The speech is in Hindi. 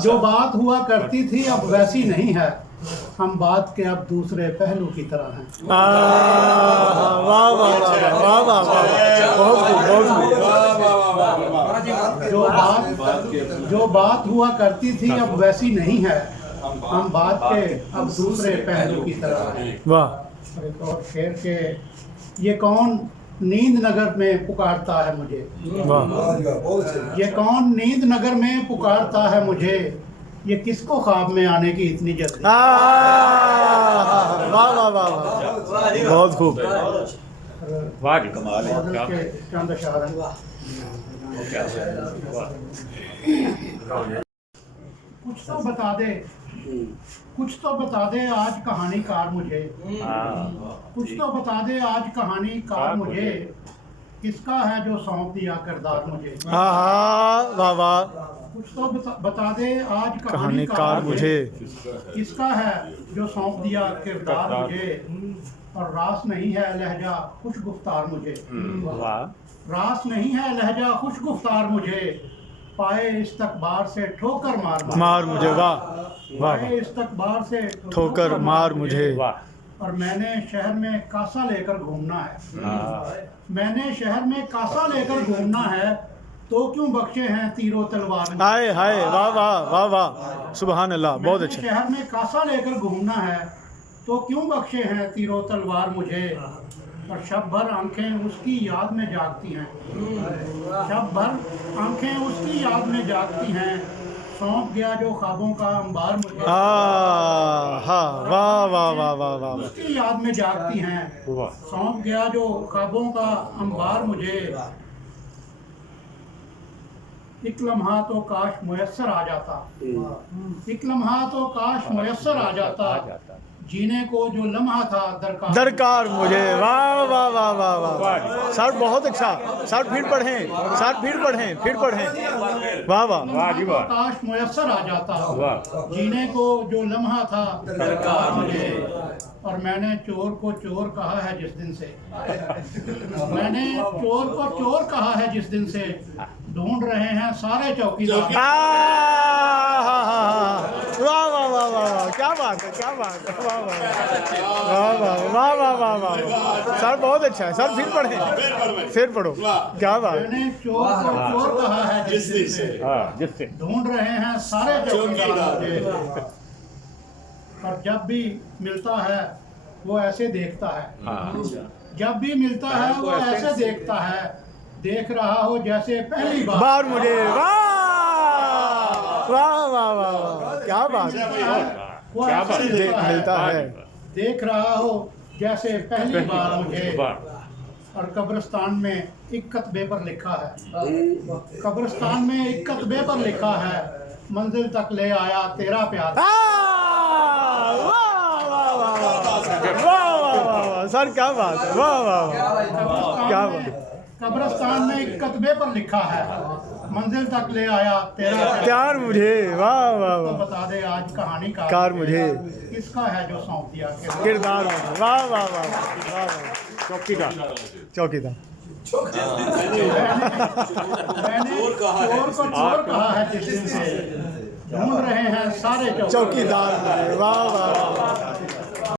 जो बात हुआ करती थी अब वैसी नहीं है, हम बात के अब दूसरे पहलू की तरह हैं। वाह वाह वाह वाह वाह वाह, बहुत खूब बहुत खूब। जो बात हुआ करती थी अब वैसी नहीं है, हम बात के अब दूसरे पहलू की तरह हैं। वाह। एक और शेर के, ये कौन नींद नगर में पुकारता है मुझे, वाह। ये कौन नींद नगर में पुकारता है मुझे, ये किसको ख्वाब में आने की इतनी जल्दी। वाह वाह वाह वाह, बहुत खूब। वाह कमाल है। के चंद अशार हैं। कुछ तो बता दे, कुछ तो बता दे आज कहानीकार मुझे, कुछ तो बता दे आज कहानीकार मुझे, किसका है जो सौंप दिया किरदार मुझे। हाँ हाँ, वाह वाह। कुछ तो बता दे आज कहानीकार मुझे, किसका है जो सौंप दिया किरदार मुझे, और रास नहीं है लहजा खुश गुफ्तार मुझे। रास नहीं है लहजा खुश गुफ्तार मुझे, पाए इस्तकबार से ठोकर मार मुझे। वाह वाह। पाए इस्तकबार से ठोकर मार मुझे। और मैंने शहर में कासा लेकर घूमना है, मैंने शहर में कासा लेकर घूमना है, तो क्यों बख्शे हैं तीरों तलवार। हाय हाय, वाह वाह वाह वाह, सुभान अल्लाह, बहुत अच्छा। शहर में कासा लेकर घूमना है, तो क्यों बख्शे हैं तीरों तलवार मुझे, और शब भर आंखें उसकी याद में जागती हैं, शब भर आंखें उसकी याद में जागती हैं, सौंप गया जो ख्वाबों का अंबार मुझे। हाँ वाह वाह वाह वाह वाह, उसकी याद में जागती हैं, सौंप गया जो ख्वाबों का अंबार मुझे, एक लम्हा तो काश मुयस्सर आ जाता, एक लम्हा तो काश मुयस्सर आ जाता, जीने को जो लम्हा था दरकार मुझे। वाह वाह वाह वाह वाह सर, बहुत अच्छा सर, फिर पढ़ें सर, फिर पढ़ें फिर पढ़ें। वाह वाह वाह। काश मुयस्सर आ जाता, जीने को जो लम्हा था दरकार मुझे, और मैंने चोर को चोर कहा है जिस दिन से, मैंने चोर को चोर कहा है जिस दिन से, ढूंढ रहे हैं सारे चौकीदार। वाह वाह वाह वाह, क्या बात है, क्या बात है। वाह वाह वाह वाह वाह वाह वाह सर, बहुत अच्छा है सर, फिर पढ़ें फिर पढ़ो, क्या बात। मैंने चोर को चोर कहा है जिस दिन से, ढूंढ रहे हैं सारे चौकीदार, और जब भी मिलता है वो ऐसे देखता है, जब भी मिलता है वो ऐसे देखता है, देख रहा हो जैसे पहली बार मुझे। वाह वाह वाह वाह, क्या बात है। वो ऐसे मिलता है, देख रहा हो जैसे पहली बार मुझे, और कब्रिस्तान में एक कतबे पर लिखा है, कब्रिस्तान में एक कतबे पर लिखा है, मंजिल तक ले आया तेरा प्यार। सर क्या बात है, वाह वाह, क्या बात। कब्रिस्तान में एक कतबे पर लिखा है, मंजिल तक ले आया तेरा प्यार मुझे। वाह वाह तो वाह, बता दे आज कहानी कार मुझे, किसका है जो सौंप दिया किरदार मुझे। वाह वाह वाह वाह वाह, चौकीदार चौकीदार। मैंने चोर को चोर कहा है जिस दिन से, ढूंढ रहे हैं सारे चौकीदार। वाह वाह वाह।